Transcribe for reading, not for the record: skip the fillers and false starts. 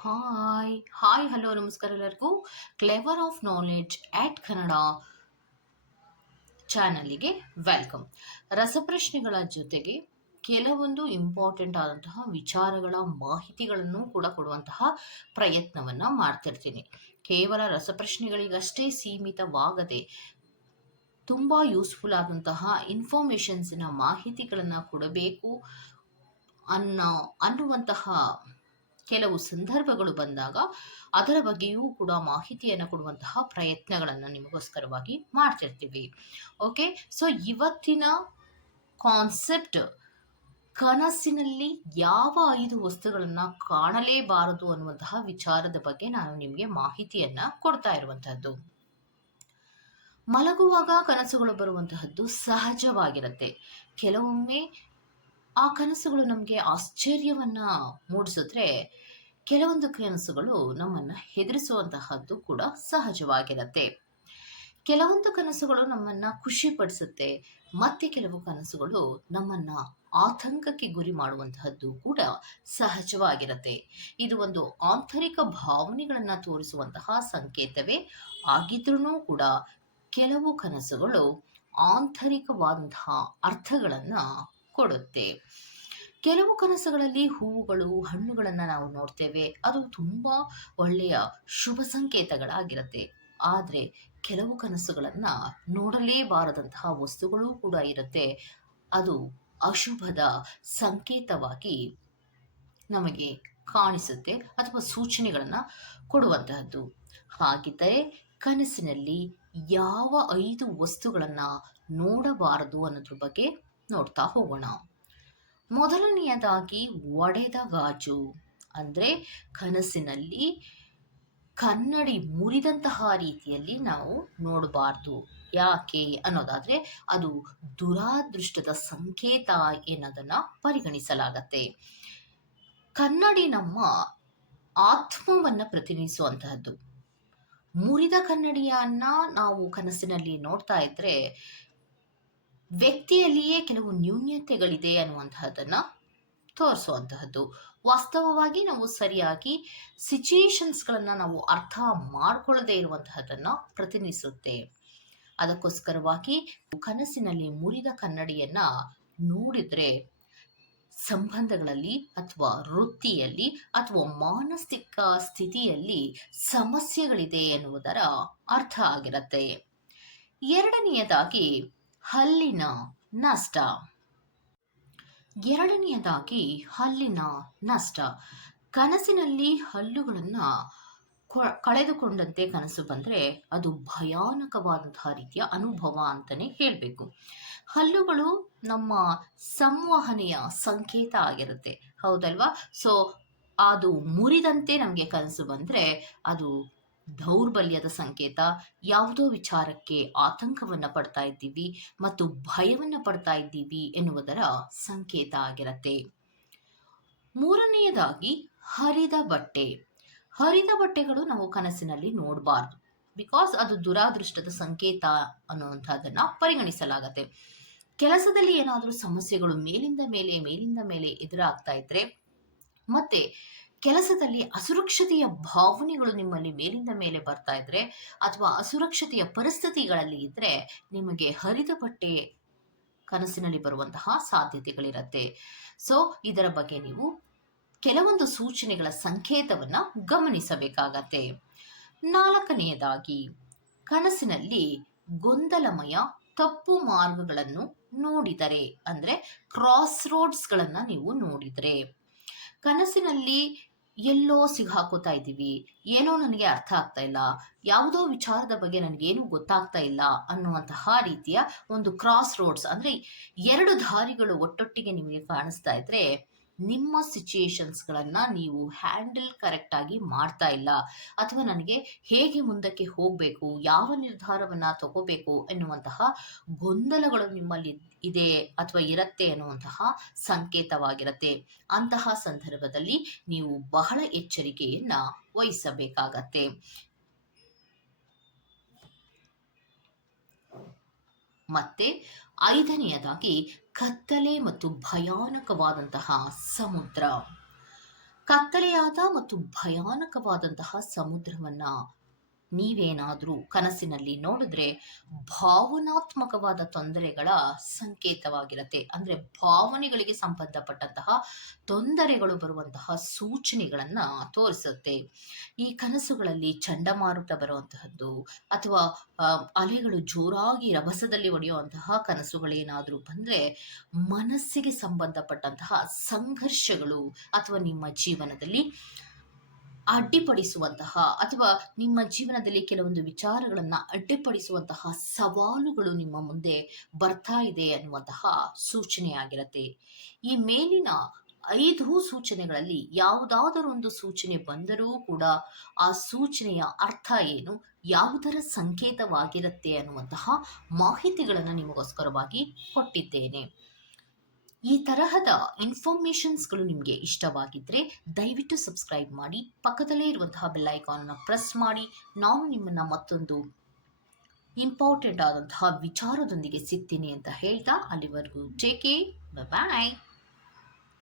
Hi hello ನಮಸ್ಕಾರ ಎಲ್ಲರಿಗೂ. Clever of knowledge at Kannada ಚಾನಲಿಗೆ ವೆಲ್ಕಮ್. ರಸಪ್ರಶ್ನೆಗಳ ಜೊತೆಗೆ ಕೆಲವೊಂದು ಇಂಪಾರ್ಟೆಂಟ್ ಆದಂತಹ ವಿಚಾರಗಳ ಮಾಹಿತಿಗಳನ್ನು ಕೂಡ ಕೊಡುವಂತಹ ಪ್ರಯತ್ನವನ್ನ ಮಾಡ್ತಿರ್ತೀನಿ. ಕೇವಲ ರಸಪ್ರಶ್ನೆಗಳಿಗಷ್ಟೇ ಸೀಮಿತವಾಗದೆ ತುಂಬ ಯೂಸ್ಫುಲ್ ಆದಂತಹ ಇನ್ಫಾರ್ಮೇಷನ್ಸಿನ ಮಾಹಿತಿಗಳನ್ನು ಕೊಡಬೇಕು ಅನ್ನುವಂತಹ ಕೆಲವು ಸಂದರ್ಭಗಳು ಬಂದಾಗ ಅದರ ಬಗ್ಗೆಯೂ ಕೂಡ ಮಾಹಿತಿಯನ್ನು ಕೊಡುವಂತಹ ಪ್ರಯತ್ನಗಳನ್ನು ನಿಮಗೋಸ್ಕರವಾಗಿ ಮಾಡ್ತಿರ್ತೀವಿ. ಓಕೆ, ಸೊ ಇವತ್ತಿನ ಕಾನ್ಸೆಪ್ಟ್ ಕನಸಿನಲ್ಲಿ ಯಾವ 5 ವಸ್ತುಗಳನ್ನು ಕಾಣಲೇಬಾರದು ಅನ್ನುವಂತಹ ವಿಚಾರದ ಬಗ್ಗೆ ನಾನು ನಿಮಗೆ ಮಾಹಿತಿಯನ್ನ ಕೊಡ್ತಾ ಇರುವಂತಹದ್ದು. ಮಲಗುವಾಗ ಕನಸುಗಳು ಬರುವಂತಹದ್ದು ಸಹಜವಾಗಿರುತ್ತೆ. ಕೆಲವೊಮ್ಮೆ ಆ ಕನಸುಗಳು ನಮಗೆ ಆಶ್ಚರ್ಯವನ್ನ ಮೂಡಿಸಿದ್ರೆ, ಕೆಲವೊಂದು ಕನಸುಗಳು ನಮ್ಮನ್ನ ಹೆದರಿಸುವಂತಹದ್ದು ಕೂಡ ಸಹಜವಾಗಿರುತ್ತೆ. ಕೆಲವೊಂದು ಕನಸುಗಳು ನಮ್ಮನ್ನ ಖುಷಿ ಪಡಿಸುತ್ತೆ, ಮತ್ತೆ ಕೆಲವು ಕನಸುಗಳು ನಮ್ಮನ್ನ ಆತಂಕಕ್ಕೆ ಗುರಿ ಮಾಡುವಂತಹದ್ದು ಕೂಡ ಸಹಜವಾಗಿರುತ್ತೆ. ಇದು ಒಂದು ಆಂತರಿಕ ಭಾವನೆಗಳನ್ನ ತೋರಿಸುವಂತಹ ಸಂಕೇತವೇ ಆಗಿದ್ರೂ ಕೂಡ ಕೆಲವು ಕನಸುಗಳು ಆಂತರಿಕವಾದಂತಹ ಅರ್ಥಗಳನ್ನ ಕೊಡುತ್ತೆ. ಕೆಲವು ಕನಸುಗಳಲ್ಲಿ ಹೂವುಗಳು, ಹಣ್ಣುಗಳನ್ನು ನಾವು ನೋಡ್ತೇವೆ. ಅದು ತುಂಬಾ ಒಳ್ಳೆಯ ಶುಭ ಸಂಕೇತಗಳಾಗಿರುತ್ತೆ. ಆದರೆ ಕೆಲವು ಕನಸುಗಳನ್ನ ನೋಡಲೇಬಾರದಂತಹ ವಸ್ತುಗಳು ಕೂಡ ಇರುತ್ತೆ. ಅದು ಅಶುಭದ ಸಂಕೇತವಾಗಿ ನಮಗೆ ಕಾಣಿಸುತ್ತೆ ಅಥವಾ ಸೂಚನೆಗಳನ್ನ ಕೊಡುವಂತಹದ್ದು. ಹಾಗಿದ್ದರೆ ಕನಸಿನಲ್ಲಿ ಯಾವ 5 ವಸ್ತುಗಳನ್ನ ನೋಡಬಾರದು ಅನ್ನೋದ್ರ ಬಗ್ಗೆ ನೋಡ್ತಾ ಹೋಗೋಣ. ಮೊದಲನೆಯದಾಗಿ ಒಡೆದ ಗಾಜು. ಅಂದ್ರೆ ಕನಸಿನಲ್ಲಿ ಕನ್ನಡಿ ಮುರಿದಂತಹ ರೀತಿಯಲ್ಲಿ ನಾವು ನೋಡಬಾರ್ದು. ಯಾಕೆ ಅನ್ನೋದಾದ್ರೆ ಅದು ದುರಾದೃಷ್ಟದ ಸಂಕೇತ ಎನ್ನೋದನ್ನ ಪರಿಗಣಿಸಲಾಗತ್ತೆ. ಕನ್ನಡಿ ನಮ್ಮ ಆತ್ಮವನ್ನ ಪ್ರತಿನಿಧಿಸುವಂತಹದ್ದು. ಮುರಿದ ಕನ್ನಡಿಯನ್ನ ನಾವು ಕನಸಿನಲ್ಲಿ ನೋಡ್ತಾ ಇದ್ರೆ ವ್ಯಕ್ತಿಯಲ್ಲಿಯೇ ಕೆಲವು ನ್ಯೂನ್ಯತೆಗಳಿದೆ ಅನ್ನುವಂತಹದನ್ನ ತೋರಿಸುವಂತಹದ್ದು. ವಾಸ್ತವವಾಗಿ ನಾವು ಸರಿಯಾಗಿ ಸಿಚುಯೇಷನ್ಸ್ಗಳನ್ನ ನಾವು ಅರ್ಥ ಮಾಡ್ಕೊಳ್ಳದೆ ಇರುವಂತಹದನ್ನ ಪ್ರತಿನಿಧಿಸುತ್ತೆ. ಅದಕ್ಕೋಸ್ಕರವಾಗಿ ಕನಸಿನಲ್ಲಿ ಮುರಿದ ಕನ್ನಡಿಯನ್ನ ನೋಡಿದ್ರೆ ಸಂಬಂಧಗಳಲ್ಲಿ ಅಥವಾ ವೃತ್ತಿಯಲ್ಲಿ ಅಥವಾ ಮಾನಸಿಕ ಸ್ಥಿತಿಯಲ್ಲಿ ಸಮಸ್ಯೆಗಳಿದೆ ಎನ್ನುವುದರ ಅರ್ಥ ಆಗಿರುತ್ತೆ. ಎರಡನೆಯದಾಗಿ ಹಲ್ಲಿನ ನಷ್ಟ. ಕನಸಿನಲ್ಲಿ ಹಲ್ಲುಗಳನ್ನ ಕಳೆದುಕೊಂಡಂತೆ ಕನಸು ಬಂದ್ರೆ ಅದು ಭಯಾನಕವಾದಂತಹ ರೀತಿಯ ಅನುಭವ ಅಂತಾನೆ ಹೇಳ್ಬೇಕು. ಹಲ್ಲುಗಳು ನಮ್ಮ ಸಂವಹನೆಯ ಸಂಕೇತ ಆಗಿರುತ್ತೆ, ಹೌದಲ್ವಾ? ಸೊ ಅದು ಮುರಿದಂತೆ ನಮಗೆ ಕನಸು ಬಂದ್ರೆ ಅದು ದೌರ್ಬಲ್ಯದ ಸಂಕೇತ. ಯಾವುದೋ ವಿಚಾರಕ್ಕೆ ಆತಂಕವನ್ನ ಪಡ್ತಾ ಇದ್ದೀವಿ ಮತ್ತು ಭಯವನ್ನ ಪಡ್ತಾ ಇದ್ದೀವಿ ಎನ್ನುವುದರ ಸಂಕೇತ ಆಗಿರುತ್ತೆ. ಮೂರನೆಯದಾಗಿ ಹರಿದ ಬಟ್ಟೆಗಳು ನಾವು ಕನಸಿನಲ್ಲಿ ನೋಡಬಾರ್ದು. ಬಿಕಾಸ್ ಅದು ದುರಾದೃಷ್ಟದ ಸಂಕೇತ ಅನ್ನುವಂಥದ್ದನ್ನ ಪರಿಗಣಿಸಲಾಗತ್ತೆ. ಕೆಲಸದಲ್ಲಿ ಏನಾದರೂ ಸಮಸ್ಯೆಗಳು ಮೇಲಿಂದ ಮೇಲೆ ಎದುರಾಗ್ತಾ ಇದ್ರೆ, ಮತ್ತೆ ಕೆಲಸದಲ್ಲಿ ಅಸುರಕ್ಷತೆಯ ಭಾವನೆಗಳು ನಿಮ್ಮಲ್ಲಿ ಮೇಲಿಂದ ಮೇಲೆ ಬರ್ತಾ ಇದ್ರೆ ಅಥವಾ ಅಸುರಕ್ಷತೆಯ ಪರಿಸ್ಥಿತಿಗಳಲ್ಲಿ ಇದ್ರೆ ನಿಮಗೆ ಹರಿದ ಬಟ್ಟೆ ಕನಸಿನಲ್ಲಿ ಬರುವಂತಹ ಸಾಧ್ಯತೆಗಳಿರುತ್ತೆ. ಸೊ ಇದರ ಬಗ್ಗೆ ನೀವು ಕೆಲವೊಂದು ಸೂಚನೆಗಳ ಸಂಕೇತವನ್ನ ಗಮನಿಸಬೇಕಾಗತ್ತೆ. ನಾಲ್ಕನೆಯದಾಗಿ ಕನಸಿನಲ್ಲಿ ಗೊಂದಲಮಯ ತಪ್ಪು ಮಾರ್ಗಗಳನ್ನು ನೋಡಿದರೆ, ಅಂದ್ರೆ ಕ್ರಾಸ್ ರೋಡ್ಸ್ಗಳನ್ನ ನೀವು ನೋಡಿದ್ರೆ, ಕನಸಿನಲ್ಲಿ ಎಲ್ಲೋ ಸಿಗಾಕೋತಾ ಇದ್ದೀವಿ, ಏನೋ ನನಗೆ ಅರ್ಥ ಆಗ್ತಾ ಇಲ್ಲ, ಯಾವುದೋ ವಿಚಾರದ ಬಗ್ಗೆ ನನಗೇನು ಗೊತ್ತಾಗ್ತಾ ಇಲ್ಲ ಅನ್ನುವಂತಹ ರೀತಿಯ ಒಂದು ಕ್ರಾಸ್ ರೋಡ್ಸ್, ಅಂದ್ರೆ 2 ದಾರಿಗಳು ಒಟ್ಟೊಟ್ಟಿಗೆ ನಿಮಗೆ ಕಾಣಿಸ್ತಾ ಇದ್ರೆ ನಿಮ್ಮ ಸಿಚುಯೇಷನ್ಸ್ಗಳನ್ನ ನೀವು ಹ್ಯಾಂಡಲ್ ಕರೆಕ್ಟ್ ಆಗಿ ಮಾಡ್ತಾ ಇಲ್ಲ, ಅಥವಾ ನನಗೆ ಹೇಗೆ ಮುಂದಕ್ಕೆ ಹೋಗಬೇಕು, ಯಾವ ನಿರ್ಧಾರವನ್ನ ತಗೋಬೇಕು ಎನ್ನುವಂತಹ ಗೊಂದಲಗಳು ನಿಮ್ಮಲ್ಲಿ ಇದೆ ಅಥವಾ ಇರುತ್ತೆ ಎನ್ನುವಂತಹ ಸಂಕೇತವಾಗಿರುತ್ತೆ. ಅಂತಹ ಸಂದರ್ಭದಲ್ಲಿ ನೀವು ಬಹಳ ಎಚ್ಚರಿಕೆಯನ್ನ ವಹಿಸಬೇಕಾಗತ್ತೆ. ಮತ್ತೆ 5ನೆಯದಾಗಿ ಕತ್ತಲೆ ಮತ್ತು ಭಯಾನಕವಾದಂತಹ ಸಮುದ್ರ. ಕತ್ತಲೆಯಾದ ಮತ್ತು ಭಯಾನಕವಾದಂತಹ ಸಮುದ್ರವನ್ನ ನೀವೇನಾದರೂ ಕನಸಿನಲ್ಲಿ ನೋಡಿದ್ರೆ ಭಾವನಾತ್ಮಕವಾದ ತೊಂದರೆಗಳ ಸಂಕೇತವಾಗಿರುತ್ತೆ. ಅಂದ್ರೆ ಭಾವನೆಗಳಿಗೆ ಸಂಬಂಧಪಟ್ಟಂತಹ ತೊಂದರೆಗಳು ಬರುವಂತಹ ಸೂಚನೆಗಳನ್ನ ತೋರಿಸುತ್ತೆ. ಈ ಕನಸುಗಳಲ್ಲಿ ಚಂಡಮಾರುತ ಬರುವಂತಹದ್ದು ಅಥವಾ ಅಲೆಗಳು ಜೋರಾಗಿ ರಭಸದಲ್ಲಿ ಹೊಡೆಯುವಂತಹ ಕನಸುಗಳೇನಾದರೂ ಬಂದ್ರೆ ಮನಸ್ಸಿಗೆ ಸಂಬಂಧಪಟ್ಟಂತಹ ಸಂಘರ್ಷಗಳು ಅಥವಾ ನಿಮ್ಮ ಜೀವನದಲ್ಲಿ ಅಡ್ಡಿಪಡಿಸುವಂತಹ ಅಥವಾ ನಿಮ್ಮ ಜೀವನದಲ್ಲಿ ಕೆಲವೊಂದು ವಿಚಾರಗಳನ್ನ ಅಡ್ಡಿಪಡಿಸುವಂತಹ ಸವಾಲುಗಳು ನಿಮ್ಮ ಮುಂದೆ ಬರ್ತಾ ಇದೆ ಅನ್ನುವಂತಹ ಸೂಚನೆಯಾಗಿರುತ್ತೆ. ಈ ಮೇಲಿನ 5 ಸೂಚನೆಗಳಲ್ಲಿ ಯಾವುದಾದರೂ ಒಂದು ಸೂಚನೆ ಬಂದರೂ ಕೂಡ ಆ ಸೂಚನೆಯ ಅರ್ಥ ಏನು, ಯಾವುದರ ಸಂಕೇತವಾಗಿರುತ್ತೆ ಅನ್ನುವಂತಹ ಮಾಹಿತಿಗಳನ್ನು ನಿಮಗೋಸ್ಕರವಾಗಿ ಕೊಟ್ಟಿದ್ದೇನೆ. ಈ ತರಹದ ಇನ್ಫಾರ್ಮೇಷನ್ಸ್ಗಳು ನಿಮಗೆ ಇಷ್ಟವಾಗಿದ್ದರೆ ದಯವಿಟ್ಟು ಸಬ್ಸ್ಕ್ರೈಬ್ ಮಾಡಿ, ಪಕ್ಕದಲ್ಲೇ ಇರುವಂತಹ ಬೆಲ್ ಐಕಾನ್ನ ಪ್ರೆಸ್ ಮಾಡಿ. ನಾನು ನಿಮ್ಮನ್ನು ಮತ್ತೊಂದು ಇಂಪಾರ್ಟೆಂಟ್ ಆದಂತಹ ವಿಚಾರದೊಂದಿಗೆ ಸಿಗ್ತೀನಿ ಅಂತ ಹೇಳ್ತಾ, ಅಲ್ಲಿವರೆಗೂ ಟೇಕ್ ಕೇರ್, ಬಾಯ್.